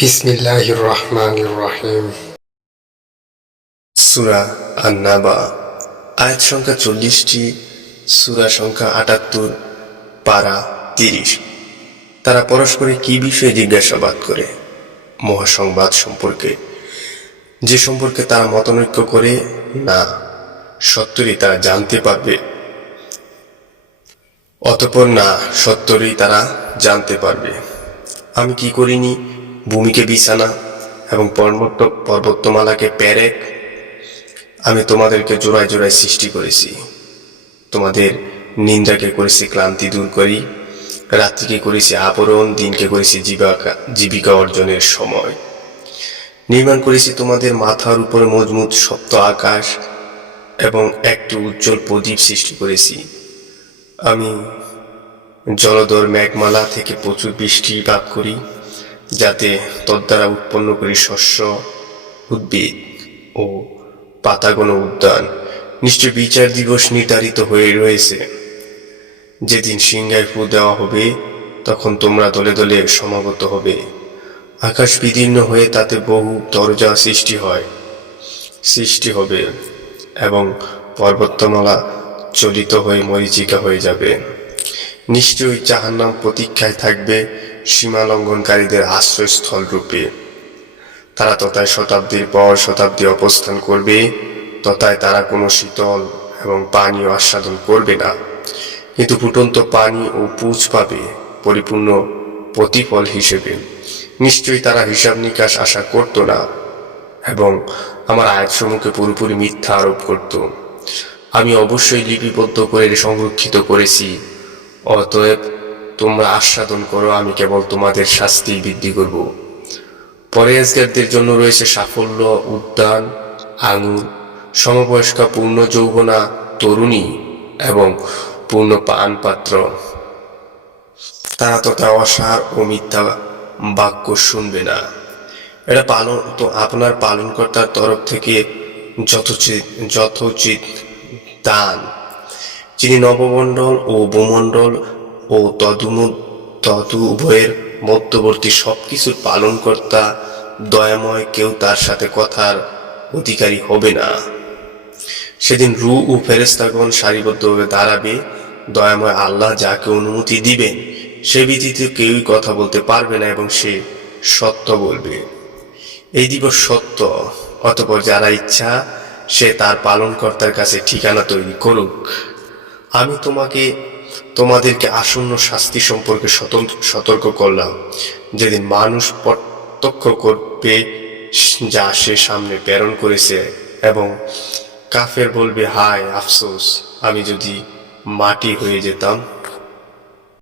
বিসমিল্লাহির রহমানির রহিম। সূরা আন-নাবা, আয়াত সংখ্যা 40টি, সূরা সংখ্যা 78, পারা 30। তারা পরস্পরে কি বিষয়ে জিজ্ঞাসাবাদ করে? মহাসংবাদ সম্পর্কে, যে সম্পর্কে তারা মতানৈক্য করে না, সত্তরই তারা জানতে পারবে। অতঃপর না, সত্তরই তারা জানতে পারবে। আমি কি করিনি ভূমিকে বিছানা এবং পর্বতমালাকে প্যারেক? আমি তোমাদেরকে জোড়ায় জোড়ায় সৃষ্টি করেছি। তোমাদের নিন্দাকে করেছি ক্লান্তি দূর করি, রাত্রিকে করেছি আবরণ, দিনকে করেছি জীবিকা অর্জনের সময়। নির্মাণ করেছি তোমাদের মাথার উপরে মজবুত সপ্ত আকাশ এবং একটি উজ্জ্বল প্রদীপ সৃষ্টি করেছি। আমি জলধর মেঘমালা থেকে প্রচুর বৃষ্টিপাত করি, যাতে তদ্বারা উৎপন্ন করি শস্য, উদ্ভিদ ও পাতাঘন উদ্যান। নিশ্চয় বিচার দিবস নির্ধারিত হয়ে রয়েছে। যেদিন সিংহায় ফু দেওয়া হবে, তখন তোমরা দলে দলে সমাগত হবে। আকাশ বিদীর্ণ হয়ে তাতে বহু দরজা সৃষ্টি হবে এবং পর্বতমালা চলিত হয়ে মরীচিকা হয়ে যাবে। নিশ্চয়ই জাহান্নাম প্রতীক্ষায় থাকবে সীমা লঙ্ঘনকারীদের আশ্রয়স্থল রূপে। তারা তথায় শতাব্দীর পর শতাব্দী অবস্থান করবে, তথায় তারা কোনো শীতল এবং পানীয় আস্বাদন করবে না, কিন্তু ফুটন্ত পানি ও পুঁজ পাবে পরিপূর্ণ প্রতিফল হিসেবে। নিশ্চয়ই তারা হিসাব নিকাশ আশা করত না এবং আমার আয়াতসমূহকে পুরোপুরি মিথ্যা আরোপ করত। আমি অবশ্যই লিপিবদ্ধ করে সংরক্ষিত করেছি। অতএব তোমরা আস্বাদন করো, আমি কেবল তোমাদের শাস্তি বৃদ্ধি করব। পরহেজগারদের জন্য রয়েছে সাফল্য, উদ্যান, আঙুর, সমবয়স্কা পূর্ণ যৌবনা তরুণী এবং পূর্ণ পান পাত্র। তারা তথা অসার ও মিথ্যা বাক্য শুনবে না। এটা আপনার পালনকর্তার তরফ থেকে যথোচিত দান, যিনি নবমণ্ডল ও ভূমণ্ডল ও তদু উভয়ের মধ্যবর্তী সবকিছুর পালনকর্তা, দয়াময়। কেউ তার সাথে কথার অধিকারী হবে না। সেদিন রূহ ও ফেরেশতাগণ সারিবদ্ধভাবে দাঁড়াবে। দয়াময় আল্লাহ যাকে অনুমতি দিবেন সে ব্যতীত কেউই কথা বলতে পারবে না এবং সে সত্য বলবে। এই দিবস সত্য, অতঃপর যারা ইচ্ছা সে তার পালনকর্তার কাছে ঠিকানা তৈরি করুক। আমি তোমাদেরকে আসন্ন শাস্তি সম্পর্কে সতর্ক করলাম, যেদিন মানুষ প্রত্যক্ষ করবে যা সে সামনে প্রেরণ করেছে, এবং কাফের বলবে, হায় আফসোস, আমি যদি মাটি হয়ে যেতাম।